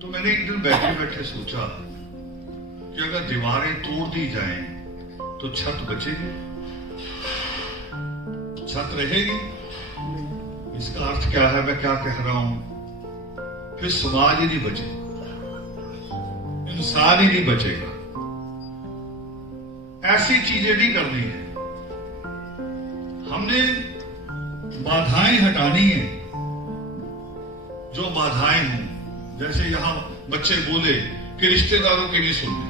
तो मैंने एक दिन बैठे बैठे सोचा कि अगर दीवारें तोड़ दी जाएं तो छत बचेगी, छत रहेगी। इसका अर्थ क्या है, मैं क्या कह रहा हूं? फिर समाज ही नहीं बचेगा, इंसान ही नहीं बचेगा। ऐसी चीजें नहीं करनी है, हमने बाधाएं हटानी है। जो बाधाएं हों, जैसे यहां बच्चे बोले कि रिश्तेदारों की नहीं सुननी,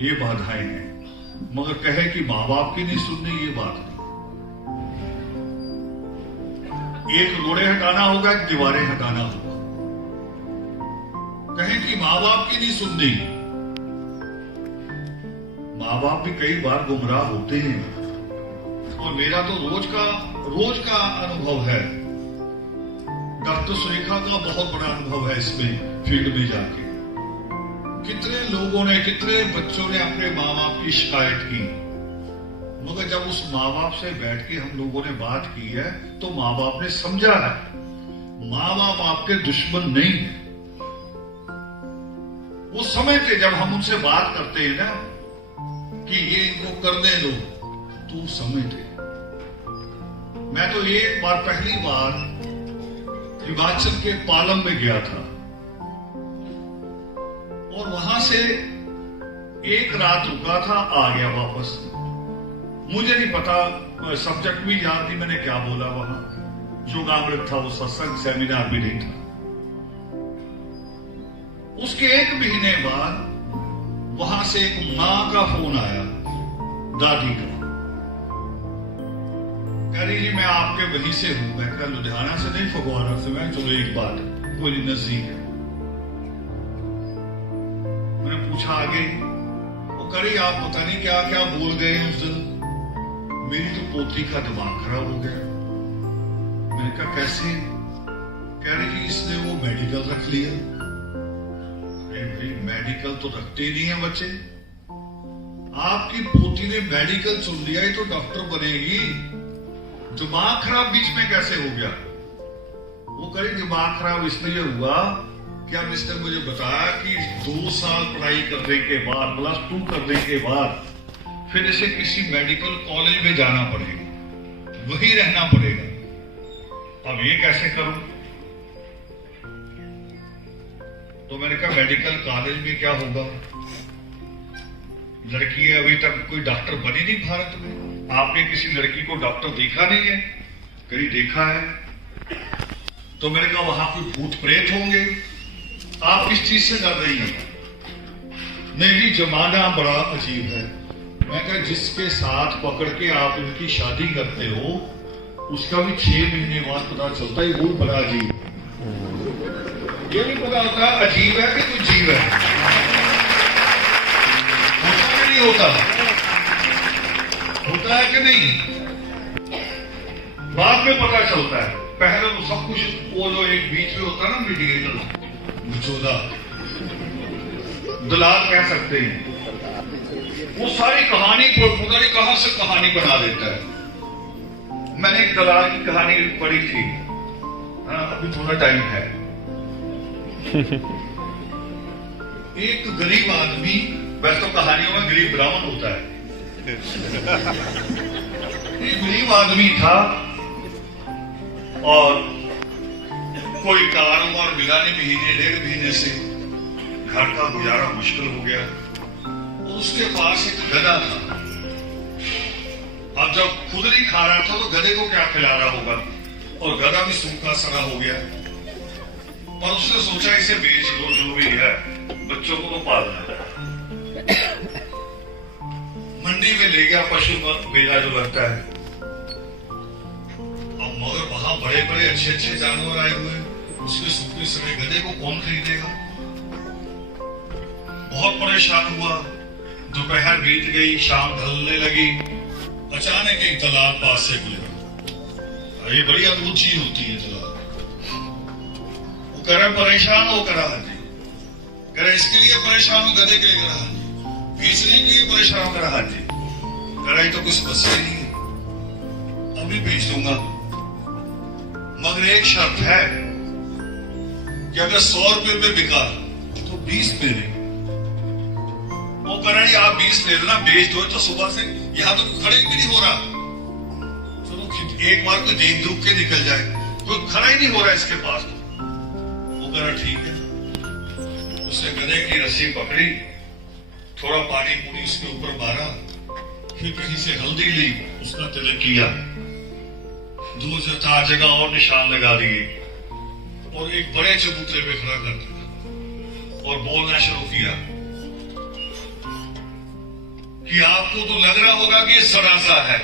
ये बाधाएं हैं। मगर कहे कि मां बाप की नहीं सुननी, ये बात नहीं। एक रोड़े हटाना होगा, एक दीवारें हटाना होगा। कहें कि मां बाप की नहीं सुननी, मां बाप भी कई बार गुमराह होते हैं। और मेरा तो रोज का अनुभव है। डॉक्टर सुरेखा का बहुत बड़ा अनुभव है इसमें, फील्ड में जाके कितने लोगों ने, कितने बच्चों ने अपने माँ बाप की शिकायत की। मगर जब उस माँ बाप से बैठ के हम लोगों ने बात की है तो माँ बाप ने समझा है माँ बाप आपके दुश्मन नहीं है। वो समझते, जब हम उनसे बात करते हैं ना कि ये इनको करने दो, तो समझते। मैं तो एक बार, पहली बार हिमाचल के पालम में गया था और वहां से एक रात रुका था, आ गया वापस। मुझे नहीं पता, सब्जेक्ट भी याद नहीं मैंने क्या बोला वहां। योगामृत था, वो सत्संग सेमिनार भी नहीं था। उसके एक महीने बाद वहां से एक मां का फोन आया, दादी का। कह रही जी मैं आपके वहीं से हूं। मैं कहा लुधियाना से नहीं, फगवाड़ा से। मैं चलो एक बात, कोई नजदीक है। मैंने पूछा आगे, वो करी आप पता नहीं क्या क्या बोल गए उस दिन। मेरी तो पोती का दिमाग खराब हो गया। मैंने कहा कैसे? कह रही जी इसने वो मेडिकल रख लिया। भाई मेडिकल तो रखते ही नहीं है बच्चे। आपकी पोती ने मेडिकल चुन लिया, ये तो डॉक्टर बनेगी। दिमाग खराब बीच में कैसे हो गया? वो करी दिमाग खराब इसलिए हुआ कि अब इसने मुझे बताया कि 2 साल पढ़ाई करने के बाद, +2 करने के बाद फिर इसे किसी मेडिकल कॉलेज में जाना पड़ेगा, वहीं रहना पड़ेगा। अब ये कैसे करूं? तो मैंने कहा मेडिकल कॉलेज में क्या होगा? लड़की है, अभी तक कोई डॉक्टर बनी नहीं भारत में। आपने किसी लड़की को डॉक्टर देखा नहीं है? कहीं देखा है? तो मैंने कहा वहां कोई भूत प्रेत होंगे। आप किस चीज से डर रही हैं? नहीं जी जमाना बड़ा अजीब है। मैं कहा जिसके साथ पकड़ के आप इनकी शादी करते हो उसका भी 6 महीने बाद पता चलता है वो बड़ा अजीब। ये नहीं पता होता अजीब है कि कोई जीव है। होता कि नहीं होता? होता है कि नहीं? बाद में पता चलता है। पहले तो सब कुछ वो जो एक बीच में होता है ना मीडिएटर, बिचौदा, दलाल कह सकते हैं, वो सारी कहानी पता नहीं कहां से कहानी बना देता है। मैंने एक दलाल की कहानी पढ़ी थी, अभी थोड़ा टाइम है। एक गरीब आदमी, वैसे तो कहानियों में गरीब ब्राह्मण होता है। एक गरीब आदमी था और कोई कारोबार मिला नहीं, महीने 1.5 महीने से घर का गुजारा मुश्किल हो गया। उसके पास एक गधा था। अब जब खुद नहीं खा रहा था तो गधे को क्या खिला रहा होगा, और गधा भी सूखा सड़ा हो गया। और उसने सोचा इसे बेच दो, जो भी है बच्चों को तो पालना है। मंडी में ले गया, पशु मेला जो लगता है। अब मगर वहां बड़े बड़े अच्छे अच्छे जानवर आए हुए, उसके सूखे सड़े गधे को कौन खरीदेगा? बहुत परेशान हुआ। दोपहर बीत गई, शाम ढलने लगी। अचानक एक दलाल पास से गुजरा। ये बड़ी अद्भुत चीज होती है दलाल। वो कह रहा परेशान हो, करा जी, कह रहा इसके लिए परेशान हो, गधे के लिए करा जी, बेचने के लिए परेशान करा जी, कह रहा तो कुछ बस ही नहीं है, अभी बेच दूंगा, मगर एक शर्त है, कि अगर 100 रुपए में बिका तो 20 पे दे। वो कह रहे आप 20 ले लेना, बेच दो। तो सुबह से यहां तो खड़े भी नहीं हो रहा। चलो एक बार कोई देख दुख के निकल जाए, कोई खड़ा ही नहीं हो रहा इसके पास। वो कह रहा ठीक है। उसने गधे की रस्सी पकड़ी, थोड़ा पानी पूरी उसके ऊपर मारा, फिर कहीं से हल्दी ली, उसका तिलक किया, 2-4 जगह और निशान लगा दिए और एक बड़े चबूतरे पे खड़ा कर दिया और बोलना शुरू किया कि आपको तो लग रहा होगा कि ये सरासा है,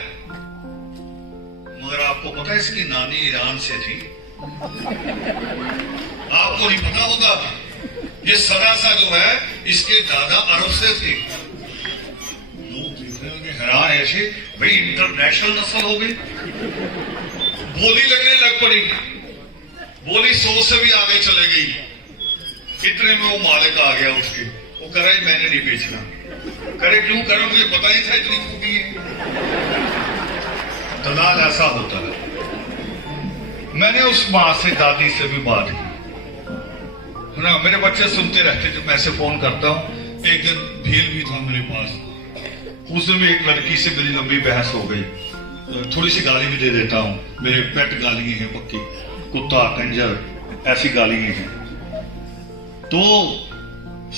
मगर आपको पता है इसकी नानी ईरान से थी। आपको नहीं पता होगा, ये सरासा जो है इसके दादा अरब से थे। लोग देख रहे होंगे हैरान, ऐसे भाई इंटरनेशनल नस्ल हो गई। बोली लगने लग पड़ी, बोली 100 से भी आगे चले गई। इतने में वो मालिक आ गया उसके। वो कह रहा मैंने नहीं बेचना। करे क्यों? करो मुझे पता ही था इतनी खूबी है। दलाल ऐसा होता है। मैंने उस माँ से, दादी से भी बात की है ना। मेरे बच्चे सुनते रहते जब मैं ऐसे फोन करता हूँ। एक दिन भील भी था मेरे पास, उसमें भी एक लड़की से मेरी लंबी बहस हो गई। थोड़ी सी गाली भी दे देता हूँ, मेरे पेट गाली हैं पक्की, कुत्ता कंजर ऐसी गाली हैं। तो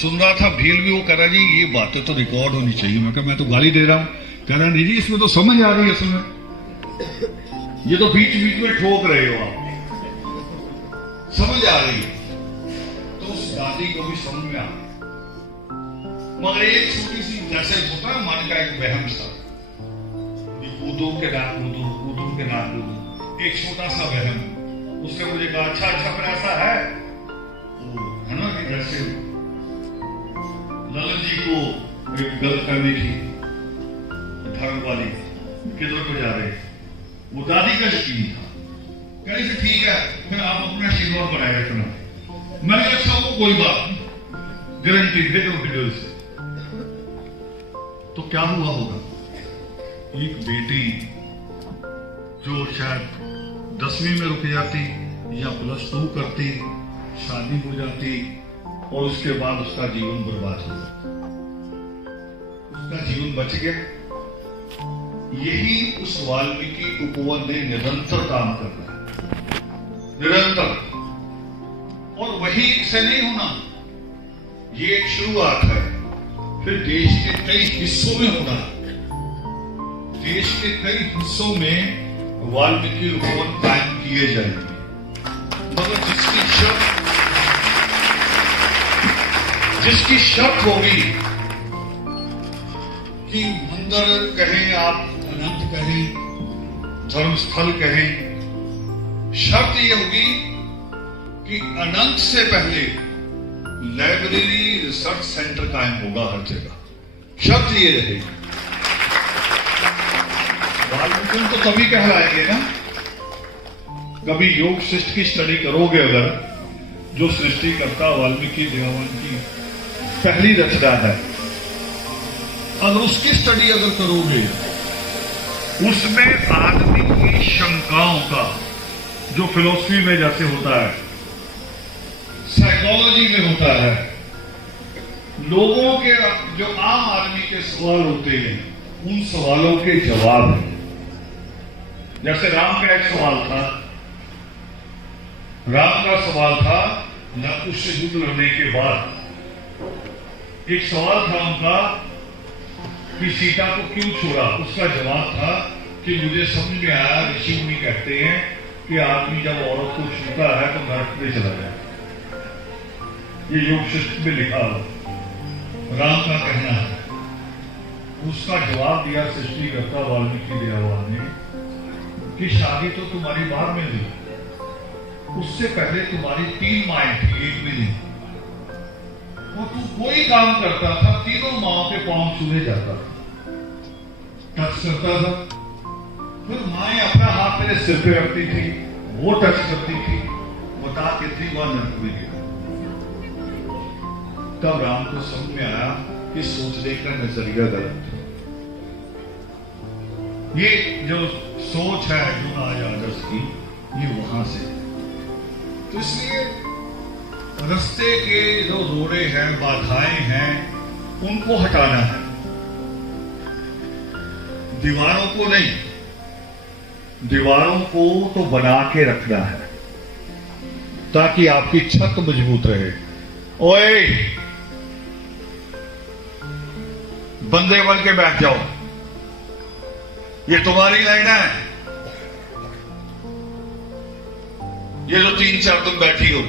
सुन रहा था भील भी, वो कह रहा जी ये बातें तो रिकॉर्ड होनी चाहिए। मैं कहा मैं तो गाली दे रहा हूँ। कह रहा नहीं जी इसमें तो समझ आ रही है, इसमें ये तो बीच बीच में ठोक रहे हो आप, समझ आ रही है। तो उस दादी को भी समझ में आ, मगर एक छोटी सी, जैसे होता है मन का एक वहम था, कूदो के ना कूदो, कूदो के ना कूदो, एक छोटा सा वहम। उसने मुझे कहा अच्छा फिर ऐसा है है ना कि जैसे ललन जी को एक गर्लफ्रेंड थी धर्म वाली, किधर को जा रहे, वो दादी का यकीन था। कह रही ठीक है फिर आप अपना आशीर्वाद बनाए रखना। मैंने अच्छा वो कोई बात, गारंटी दे दो वीडियो से। तो क्या हुआ होगा, एक बेटी जो शायद 10वीं में रुक जाती या +2 करती, शादी हो जाती और उसके बाद उसका जीवन बर्बाद हो जाता, उसका जीवन बच गया। यही उस वाल्मीकि उपवन ने निरंतर काम करना है, निरंतर। और वही से नहीं होना, ये एक शुरुआत है, फिर देश के कई हिस्सों में होना। देश के कई हिस्सों में वाल्मीकि उपवन कायम किए जाएंगे, मगर जिसकी शर्त होगी कि मंदिर कहें आप, अनंत कहें, धर्मस्थल कहें, शर्त यह होगी कि अनंत से पहले लाइब्रेरी रिसर्च सेंटर कायम होगा हर जगह। शर्त ये रहेगी। वाल्मीकि तो तभी कहलाएंगे ना, कभी योग सृष्टि की स्टडी करोगे अगर, जो सृष्टि करता वाल्मीकि देवावन की पहली रचना है, अगर उसकी स्टडी अगर करोगे, उसमें आदमी की शंकाओं का, जो फिलॉसफी में जैसे होता है, साइकोलॉजी में होता है, लोगों के जो आम आदमी के सवाल होते हैं, उन सवालों के जवाब हैं। जैसे राम का एक सवाल था, राम का सवाल था नकुश से युद्ध लड़ने के बाद, एक सवाल था उनका कि सीता को क्यों छोड़ा। उसका जवाब था कि मुझे समझ में आया, ऋषि मुनि कहते हैं कि आदमी जब औरत को छूता है तो नरक में चला जाए। ये योग शास्त्र में लिखा हो, राम का कहना है। उसका जवाब दिया सृष्टिकर्ता वाल्मीकि देवावन ने कि शादी तो तुम्हारी बाद में हुई, उससे पहले तुम्हारी 3 माएं थी, एक भी नहीं। वो तू कोई काम करता था, तीनों माओं के पांव छूने जाता था, टच करता था। फिर माएं अपना हाथ तेरे सिर पे रखती थी, वो टच करती थी, बता के थी वह नरक में गया। तब राम को समझ में आया कि सोचने का नजरिया गलत था। ये जो सोच है जो आज आदर्श की, ये वहां से। तो इसलिए रास्ते के जो रोड़े हैं, बाधाएं हैं, उनको हटाना है, दीवारों को नहीं। दीवारों को तो बना के रखना है ताकि आपकी छत मजबूत रहे। ओए, बंदे बन के बैठ जाओ, ये तुम्हारी लाइन है। ये जो 3-4 तुम बैठी हो।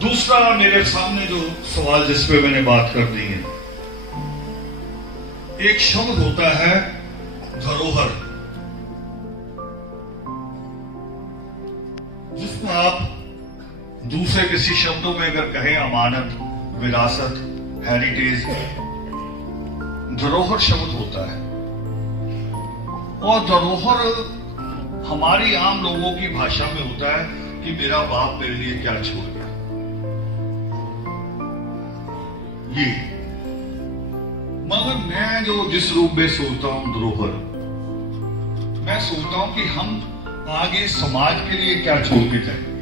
दूसरा मेरे सामने जो सवाल जिस पे मैंने बात कर दी है, एक शब्द होता है धरोहर, जिसको आप दूसरे किसी शब्दों में अगर कहें अमानत, विरासत, हेरिटेज, धरोहर शब्द होता है। और धरोहर हमारी आम लोगों की भाषा में होता है कि मेरा बाप मेरे लिए क्या छोड़ गया। ये मगर मैं जो जिस रूप में सोचता हूं धरोहर, मैं सोचता हूं कि हम आगे समाज के लिए क्या छोड़ के जाएंगे।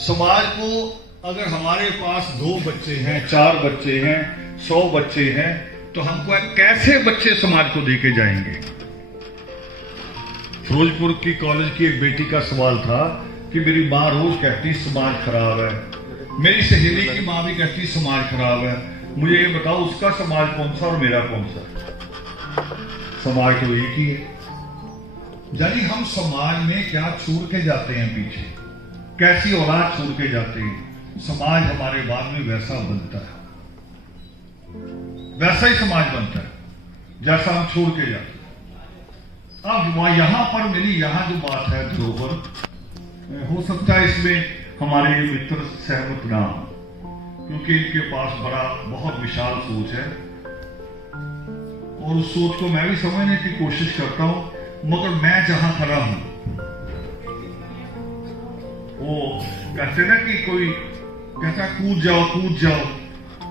समाज को अगर हमारे पास 2 बच्चे हैं, 4 बच्चे हैं, 100 बच्चे हैं, तो हमको कैसे बच्चे समाज को देके जाएंगे। फिरोजपुर की कॉलेज की एक बेटी का सवाल था कि मेरी माँ रोज कहती समाज खराब है, मेरी सहेली की माँ भी कहती समाज खराब है, मुझे ये बताओ उसका समाज कौन सा और मेरा कौन सा। समाज तो एक ही है। यानी हम समाज में क्या छोड़ के जाते हैं पीछे, कैसी औलाद छोड़ के जाते हैं, समाज हमारे बाद में वैसा बनता है, वैसा ही समाज बनता है जैसा हम छोड़ के जाते हैं। अब यहां पर मेरी यहां जो बात है धरोहर, हो सकता है इसमें हमारे मित्र सहमत ना हो, क्योंकि इनके पास बहुत विशाल सोच है और उस सोच को मैं भी समझने की कोशिश करता हूं। मगर मैं जहां खड़ा हूं, वो कहते ना कि कोई कहता कूद जाओ कूद जाओ,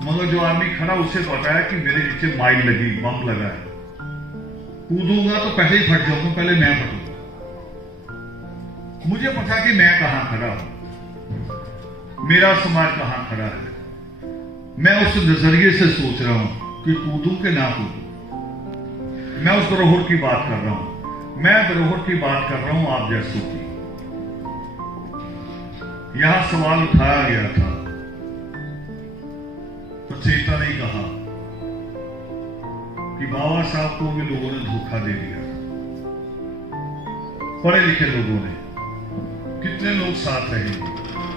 मगर जो आदमी खड़ा उसे पता है कि मेरे नीचे माइल लगी, बम लगा है, कूदूंगा तो पहले ही फट जाऊंगा, पहले मैं फटूंगा। मुझे पता कि मैं कहां खड़ा हूं, मेरा समाज कहां खड़ा है। मैं उस नजरिए से सोच रहा हूं कि कूदूं कि ना कूदूं। मैं उस धरोहर की बात कर रहा हूं, मैं धरोहर की बात कर रहा हूं आप जैसों की। यहां सवाल उठाया गया था, तो चेता ने कहा कि बाबा साहब को भी लोगों ने धोखा दे दिया, पढ़े लिखे लोगों ने, कितने लोग साथ रहेंगे।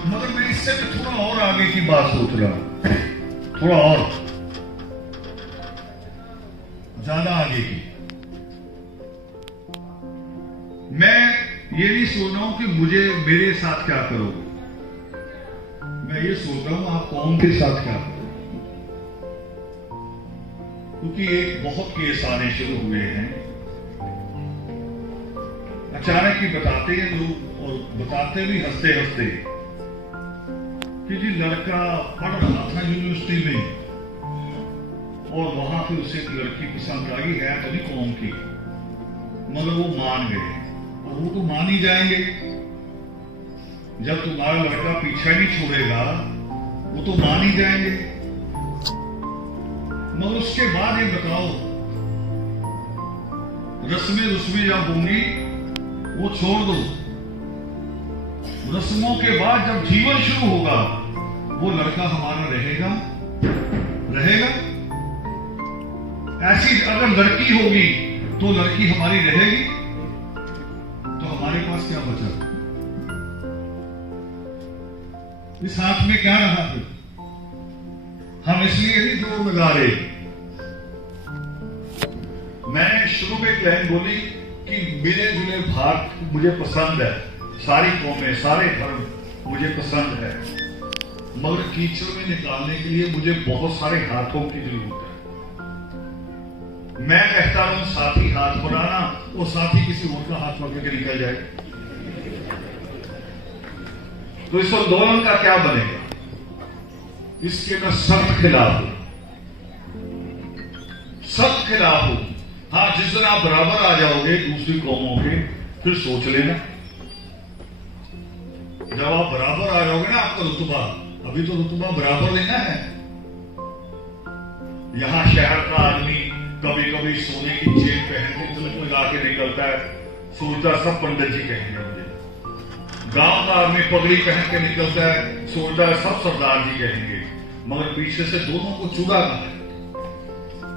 मगर मैं इससे थोड़ा और आगे की बात सोच रहा हूं, थोड़ा और ज्यादा आगे की। मैं ये नहीं सोच रहा हूं कि मुझे मेरे साथ क्या करोगे, मैं ये सोच रहा हूं आप कौम के साथ क्या करोगे। क्योंकि एक बहुत केस आने शुरू हुए हैं, अचानक ही बताते हैं लोग, और बताते भी हंसते हंसते कि जी लड़का पढ़ रहा था यूनिवर्सिटी में और वहां फिर उसे एक लड़की पसंद आई, है तो नहीं कौम की, मगर वो मान गए। और वो तो मान ही जाएंगे, जब तुम्हारा लड़का पीछा नहीं छोड़ेगा वो तो मान ही जाएंगे। मगर उसके बाद ये बताओ, रस्में जब होंगी वो छोड़ दो, रस्मों के बाद जब जीवन शुरू होगा वो लड़का हमारा रहेगा। ऐसी अगर लड़की होगी तो लड़की हमारी रहेगी, तो हमारे पास क्या बचा, इस हाथ में क्या रहा है। हम इसलिए नहीं जोर लगा रहे। मैंने शुरू में एक लाइन बोली कि मिले जुले भारत मुझे पसंद है, सारी कौमें सारे धर्म मुझे पसंद है, मगर कीचड़ में निकालने के लिए मुझे बहुत सारे हाथों की जरूरत है। मैं कहता हूं साथी हाथ बनाना, और साथी किसी और का हाथ पकड़ के निकल जाए, तो इस आंदोलन का क्या बनेगा। इसके मैं सख्त खिलाफ हूं, सख्त खिलाफ हूं। हाँ, जिस दिन आप बराबर आ जाओगे दूसरी कौमों के, फिर सोच लेना। जब आप बराबर आ जाओगे ना आपका रुतबा, अभी तो रुतबा बराबर लेना है। यहां शहर का आदमी कभी कभी सोने की चेन पहन के तिलक लगा के निकलता है, सोचता सब पंडित जी कहेंगे मुझे। गांव का आदमी पगड़ी पहन के निकलता है, सोचता है सब सरदार जी कहेंगे, मगर पीछे से दोनों को चूड़ा कहा है।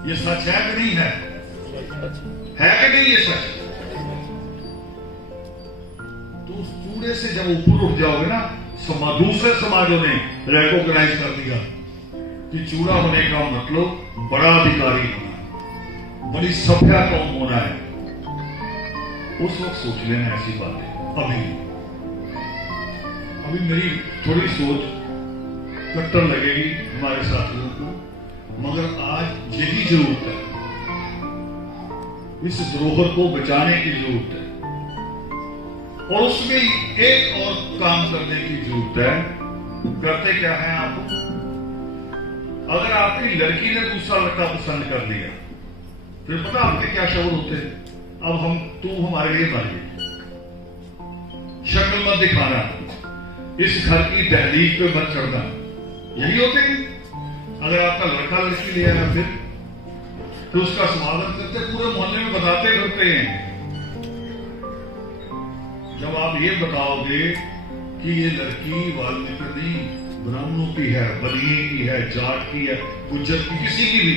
ये सच है कि नहीं है? है कि नहीं ये सच? तो उस चूड़े से जब ऊपर उठ जाओगे ना, दूसरे समाजों ने रिकॉग्नाइज कर दिया कि चूड़ा होने का मतलब बड़ा अधिकारी होना, बड़ी सभ्य कौम होना है। उस वक्त सोच लेना ऐसी बातें। अभी मेरी थोड़ी सोच कट्टर लगेगी हमारे साथियों को, मगर आज यही जरूरत है, इस धरोहर को बचाने की जरूरत है, और उसमें एक और काम करने की जरूरत है। करते क्या है आप? अगर आपकी लड़की ने दूसरा लड़का पसंद कर लिया, फिर पता आपके क्या शब्द होते हैं? अब तू हमारे लिए मर गई, शक्ल मत दिखाना, इस घर की दहलीज पे मत चढ़ना, यही होते हैं। अगर आपका लड़का लड़की ले आया, फिर उसका स्वागत करते, पूरे मोहल्ले में बताते फिरते हैं। जब आप ये बताओगे कि ये लड़की वाल्मीकि नहीं, ब्राह्मणों की है, बलिए की है, जाट की है, गुज्जर की, किसी की भी,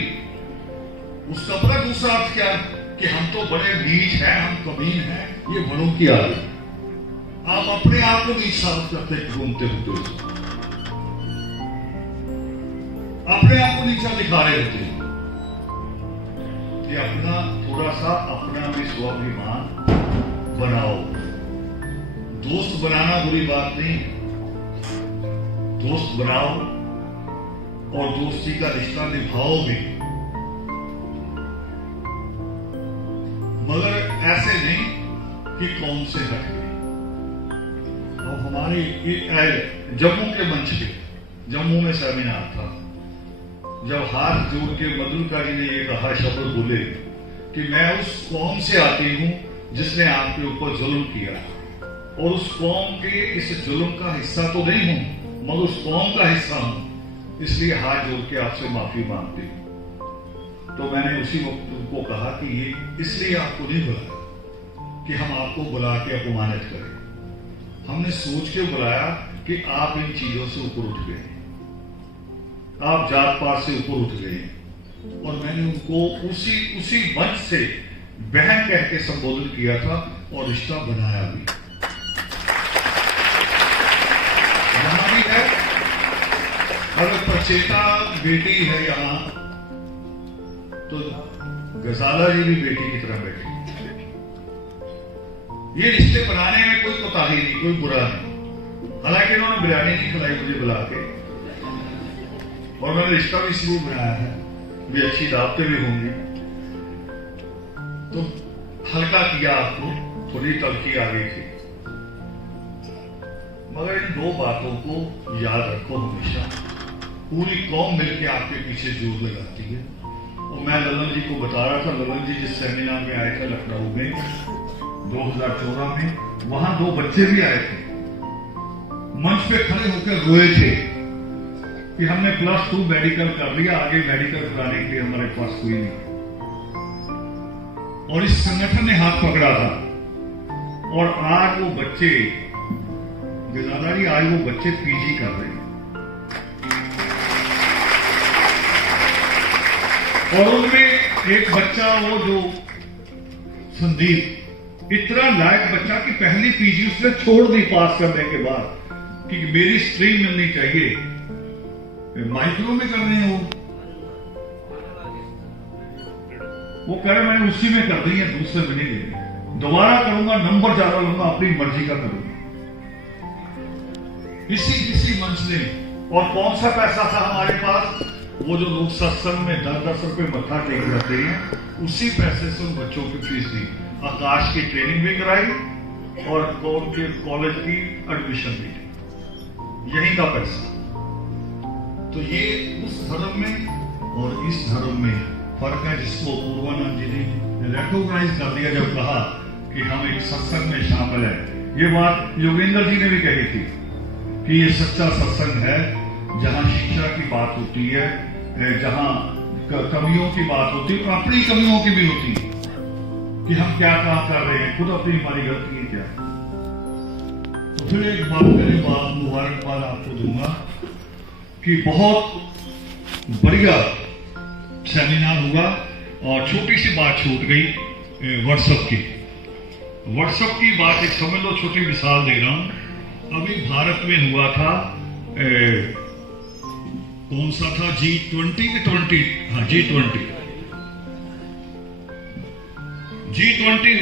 उसका पता दूसरा अर्थ क्या है कि हम तो बड़े नीच हैं, हम कमीन हैं, ये बड़ों की आदत। आप अपने आप को नीच साबित करते घूमते होते, अपने आप को नीचा दिखा रहे होते हैं कि अपना थोड़ा सा अपना भी स्वाभिमान बनाओ। दोस्त बनाना बुरी बात नहीं, दोस्त बनाओ और दोस्ती का रिश्ता निभाओ भी, मगर ऐसे नहीं कि कौन से हट गए। और हमारे जम्मू के मंच पे, जम्मू में सेमिनार था, जब हाथ जोड़ के मधुलिका जी ने ये कहा, शब्द बोले कि मैं उस कौम से आती हूं जिसने आपके ऊपर जुल्म किया, और उस कौम के इस जुल्म का हिस्सा तो नहीं हूं, मगर उस कौम का हिस्सा हूं, इसलिए हाथ जोड़ के आपसे माफी मांगती हूं। तो मैंने उसी वक्त उनको कहा कि ये इसलिए आपको नहीं बुलाया कि हम आपको बुला के अपमानित करें, हमने सोच के बुलाया कि आप इन चीजों से ऊपर उठ गए, आप जात पात से ऊपर उठ गए, और मैंने उनको उसी मंच से बहन कह के संबोधन किया था और रिश्ता बनाया भी। यहां भी है, अगर प्रचेता बेटी है यहां, तो गजाला जी भी बेटी की तरह बैठी। ये रिश्ते बनाने में कोई कोताही नहीं, कोई बुरा नहीं। हालांकि इन्होंने बिरयानी नहीं खिलाई मुझे बुला के, और मैंने रिश्ता भी इसलिए बनाया है भी अच्छी दावतें भी होंगी, तो हल्का किया आपको, थोड़ी तलखी आ गई थी, मगर इन दो बातों को याद रखो हमेशा। पूरी कौम मिलकर आपके पीछे जोर लगाती है। और मैं ललन जी को बता रहा था, ललन जी जिस सेमिनार में आए थे लखनऊ में 2014 में, वहां दो बच्चे भी आए थे, मंच पे खड़े होकर रोए थे कि हमने +2 मेडिकल कर लिया, आगे मेडिकल कराने के लिए हमारे पास कोई नहीं। और इस संगठन ने हाथ पकड़ा था, और आज वो बच्चे, गिरदारी, आज वो बच्चे पीजी कर रहे हैं। और उनमें एक बच्चा, वो जो संदीप, इतना लायक बच्चा कि पहली पीजी उसने छोड़ दी पास करने के बाद, कि मेरी स्ट्रीम मिलनी चाहिए, माइक्रो में करने हो, वो कह रहे मैंने उसी में कर दी है, दूसरे में नहीं देंगे, दोबारा करूंगा, नंबर ज्यादा लूंगा, अपनी मर्जी का करूंगा। किसी मंच ने, और कौन सा पैसा था हमारे पास, वो जो लोग सत्संग में 10-10 रुपए मत्था टेक जाते हैं, उसी पैसे से उन बच्चों की फीस दी, आकाश की ट्रेनिंग भी कराई और उनके कॉलेज की एडमिशन भी, यही का पैसा। तो ये उस धर्म में और इस धर्म में फर्क है, जिसको पूर्वानंद जी ने रिकॉग्नाइज कर दिया जब कहा कि हम एक सत्संग में शामिल है। ये बात योगेंद्र जी ने भी कही थी, कि ये सच्चा सत्संग है, जहां शिक्षा की बात होती है, जहां कमियों की बात होती है, अपनी कमियों की भी होती है कि हम क्या काम कर रहे हैं, खुद अपनी हमारी गलती है क्या। तो फिर एक बात मेरे बाद मुबारकबाद आपको दूंगा कि बहुत बढ़िया सेमिनार हुआ। और छोटी सी बात छूट गई व्हाट्सएप की। व्हाट्सएप की बात एक समझ लो, छोटी मिसाल दे रहा हूं। अभी भारत में हुआ था कौन सा था, G20 के 20, हाँ G20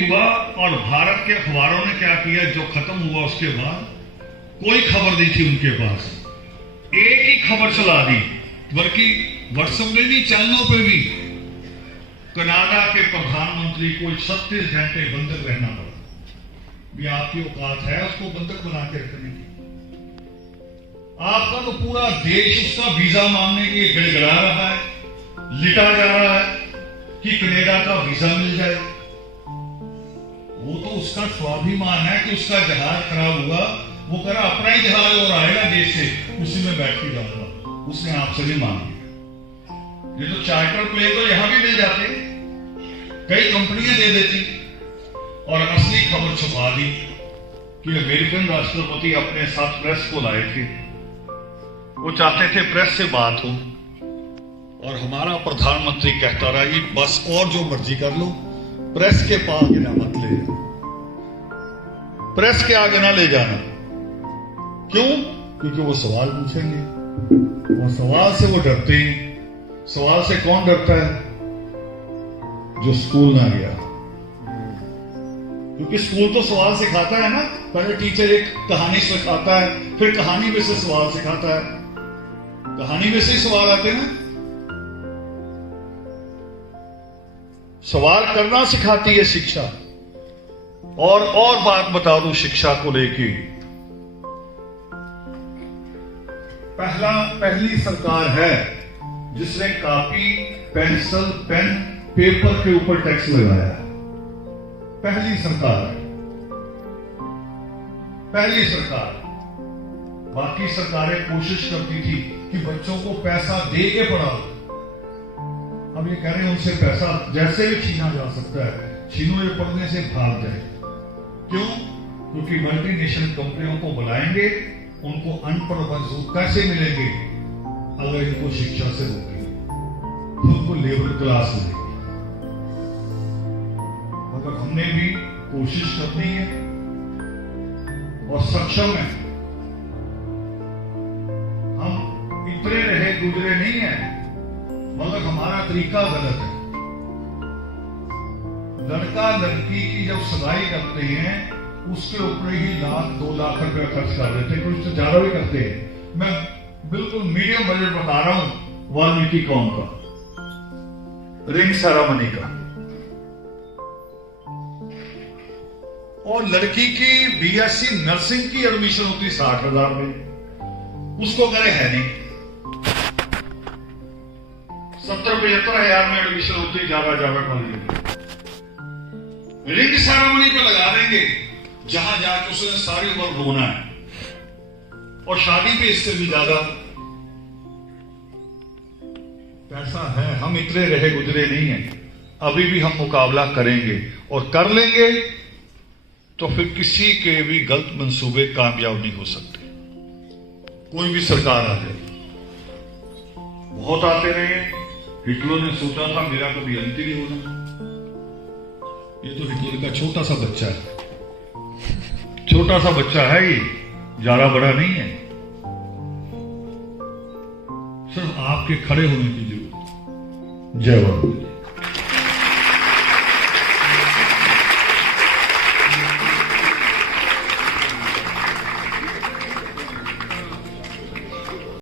हुआ। और भारत के अखबारों ने क्या किया, जो खत्म हुआ उसके बाद कोई खबर नहीं थी उनके पास, एक ही खबर चला दी, बल्कि व्हाट्सएप में भी, चैनलों पर भी कनाडा के प्रधानमंत्री को 36 घंटे बंधक रहना पड़ा। भी आपकी औकात है उसको बंधक बना के रखने की? आपका तो पूरा देश उसका वीजा मांगने के लिए गिड़गिड़ा रहा है, लिटा जा रहा है कि कनाडा का वीजा मिल जाए। वो तो उसका स्वाभिमान है कि उसका जहाज खराब हुआ, वो कह रहा अपना ही जहाज और आएगा देश से, उसी में बैठ के जाऊंगा। उसने आपसे भी मांगी। ये तो चार्टर प्लेन तो यहां भी मिल जाते, कई कंपनियां दे देती, और असली खबर छुपा दी कि अमेरिकन राष्ट्रपति अपने साथ प्रेस को लाए थे। वो चाहते थे प्रेस से बात हो, और हमारा प्रधानमंत्री कहता रहा कि बस और जो मर्जी कर लो, प्रेस के पास आगे ना मत ले जाना, प्रेस के आगे ना ले जाना। क्यों? क्योंकि वो सवाल पूछेंगे, और सवाल से वो डरते हैं। सवाल से कौन डरता है? जो स्कूल ना गया। क्योंकि स्कूल तो सवाल सिखाता है ना। पहले टीचर एक कहानी सिखाता है, फिर कहानी में से सवाल सिखाता है, कहानी में से ही सवाल आते हैं ना। सवाल करना सिखाती है शिक्षा। और बात बता दूं शिक्षा को लेके, पहली सरकार है जिसने कॉपी, पेंसिल, पेन, पेपर के ऊपर टैक्स लगाया। पहली सरकार है, पहली सरकार। बाकी सरकारें कोशिश करती थी कि बच्चों को पैसा दे के पढ़ाओ। अब ये कह रहे हैं उनसे पैसा जैसे भी छीना जा सकता है, छीनो, ये पढ़ने से भाग जाए। क्यों? क्योंकि मल्टीनेशनल कंपनियों को बुलाएंगे, उनको अनपढ़ मजदूर कैसे मिलेंगे अगर इनको शिक्षा से रोकेंगे, उनको लेबर क्लास मिलेगी। मगर हमने भी कोशिश करनी है और सक्षम है। हम इतने रहे गुजरे नहीं है, मगर हमारा तरीका गलत है। लड़का लड़की की जब सगाई करते हैं, उसके ऊपर ही 1-2 लाख रुपया खर्च कर देते हैं, कुछ तो ज्यादा भी करते हैं। मैं बिल्कुल मीडियम बजट बता रहा हूं वाल्मीकि कौम का, रिंग सेरेमनी का। और लड़की की BSc नर्सिंग की एडमिशन होती 60,000 में, उसको करे है नहीं। 70-75,000 में एडमिशन होती ज्यादा कॉलेज। रिंग सेरेमनी पे लगा देंगे, जहां जाके उसने सारी उम्र रोना है, और शादी पे इससे भी ज्यादा पैसा है। हम इतने रहे गुजरे नहीं हैं, अभी भी हम मुकाबला करेंगे और कर लेंगे, तो फिर किसी के भी गलत मंसूबे कामयाब नहीं हो सकते। कोई भी सरकार आ जाए, बहुत आते रहे। हिटलर ने सोचा था मेरा कभी अंत ही नहीं होना। ये तो हिटलर का छोटा सा बच्चा है, छोटा सा बच्चा है, ये ज्यादा बड़ा नहीं है। सिर्फ आपके खड़े होने की जरूरत है। जय बाबा।